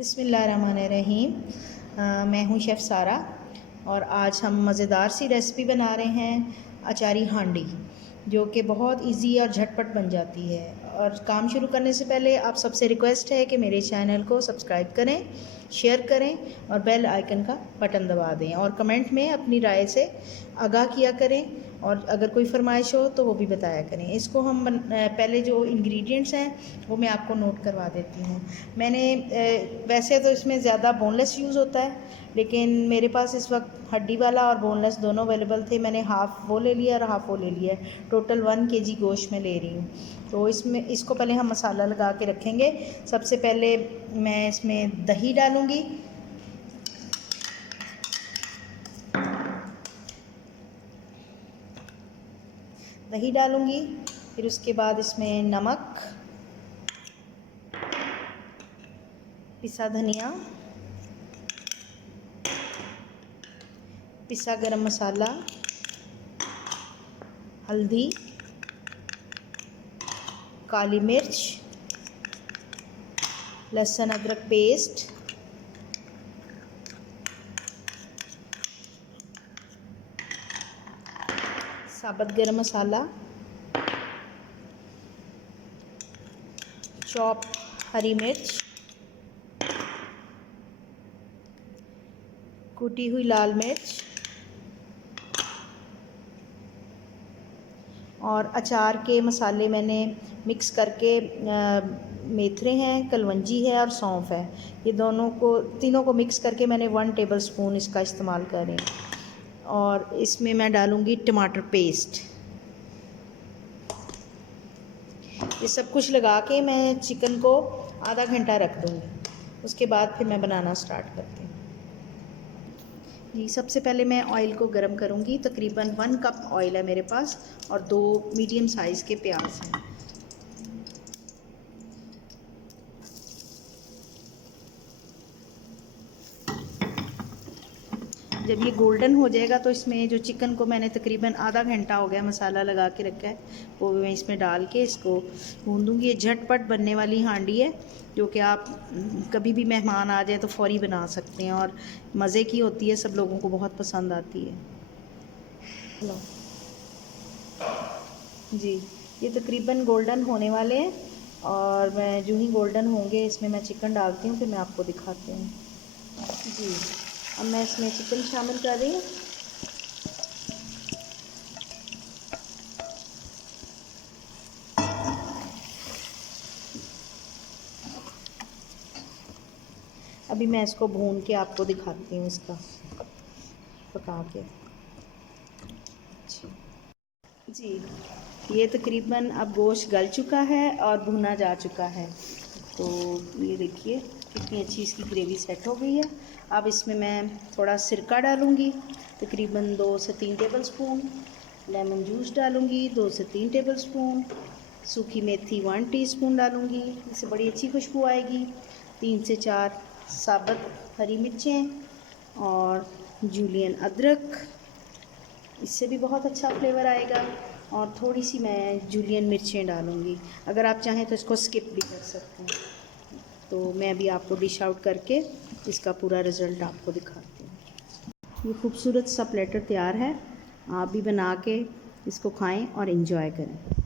बिस्मिल्लाहिर्रहमानिर्रहीम। मैं हूँ शेफ़ सारा और आज हम मज़ेदार सी रेसिपी बना रहे हैं अचारी हांडी, जो कि बहुत इजी और झटपट बन जाती है। और काम शुरू करने से पहले आप सबसे रिक्वेस्ट है कि मेरे चैनल को सब्सक्राइब करें, शेयर करें और बेल आइकन का बटन दबा दें और कमेंट में अपनी राय से आगाह किया करें, और अगर कोई फरमाइश हो तो वो भी बताया करें। इसको हम पहले जो इंग्रेडिएंट्स हैं वो मैं आपको नोट करवा देती हूँ। मैंने वैसे तो इसमें ज़्यादा बोनलेस यूज़ होता है, लेकिन मेरे पास इस वक्त हड्डी वाला और बोनलेस दोनों अवेलेबल थे। मैंने हाफ़ वो ले लिया और हाफ़ वो ले लिया है। टोटल 1 kg गोश्त में ले रही हूँ। तो इसको पहले हम मसाला लगा के रखेंगे। सबसे पहले मैं इसमें दही डालूँगी, फिर उसके बाद इसमें नमक, पिसा धनिया, पिसा गरम मसाला, हल्दी, काली मिर्च, लहसुन अदरक पेस्ट, साबुत गरम मसाला, चॉप हरी मिर्च, कूटी हुई लाल मिर्च और अचार के मसाले मैंने मिक्स करके मेथरे हैं, कलवंजी है और सौंफ है। ये तीनों को मिक्स करके मैंने 1 टेबलस्पून इसका इस्तेमाल कर रही हूँ। और इसमें मैं डालूँगी टमाटर पेस्ट। ये सब कुछ लगा के मैं चिकन को आधा घंटा रख दूँगी। उसके बाद फिर मैं बनाना स्टार्ट करती हूँ। जी, सबसे पहले मैं ऑयल को गरम करूँगी। तकरीबन 1 कप ऑयल है मेरे पास और 2 मीडियम साइज़ के प्याज हैं। जब ये गोल्डन हो जाएगा तो इसमें जो चिकन को मैंने तकरीबन आधा घंटा हो गया मसाला लगा के रखा है, वो मैं इसमें डाल के इसको भून दूँगी। ये झटपट बनने वाली हांडी है, जो कि आप कभी भी मेहमान आ जाए तो फ़ौरी बना सकते हैं और मज़े की होती है, सब लोगों को बहुत पसंद आती है। लो जी, ये तकरीबन गोल्डन होने वाले हैं और मैं जो ही गोल्डन होंगे इसमें मैं चिकन डालती हूँ, फिर मैं आपको दिखाती हूँ। जी, अब मैं इसमें चिकन शामिल कर रही हूँ। अभी मैं इसको भून के आपको दिखाती हूँ, इसका पका के। जी, ये तकरीबन अब गोश्त गल चुका है और भुना जा चुका है। तो ये देखिए कितनी अच्छी इसकी ग्रेवी सेट हो गई है। अब इसमें मैं थोड़ा सिरका डालूँगी, तकरीबन 2 से 3 टेबलस्पून। लेमन जूस डालूँगी 2 से 3 टेबलस्पून। सूखी मेथी 1 टीस्पून डालूँगी, इससे बड़ी अच्छी खुशबू आएगी। 3 से 4 साबुत हरी मिर्चें और जूलियन अदरक, इससे भी बहुत अच्छा फ्लेवर आएगा। और थोड़ी सी मैं जूलियन मिर्चें डालूँगी। अगर आप चाहें तो इसको स्किप भी कर सकते हैं। तो मैं भी आपको डिश आउट करके इसका पूरा रिज़ल्ट आपको दिखाती हूँ। ये खूबसूरत सा प्लेटर तैयार है, आप भी बना के इसको खाएं और एंजॉय करें।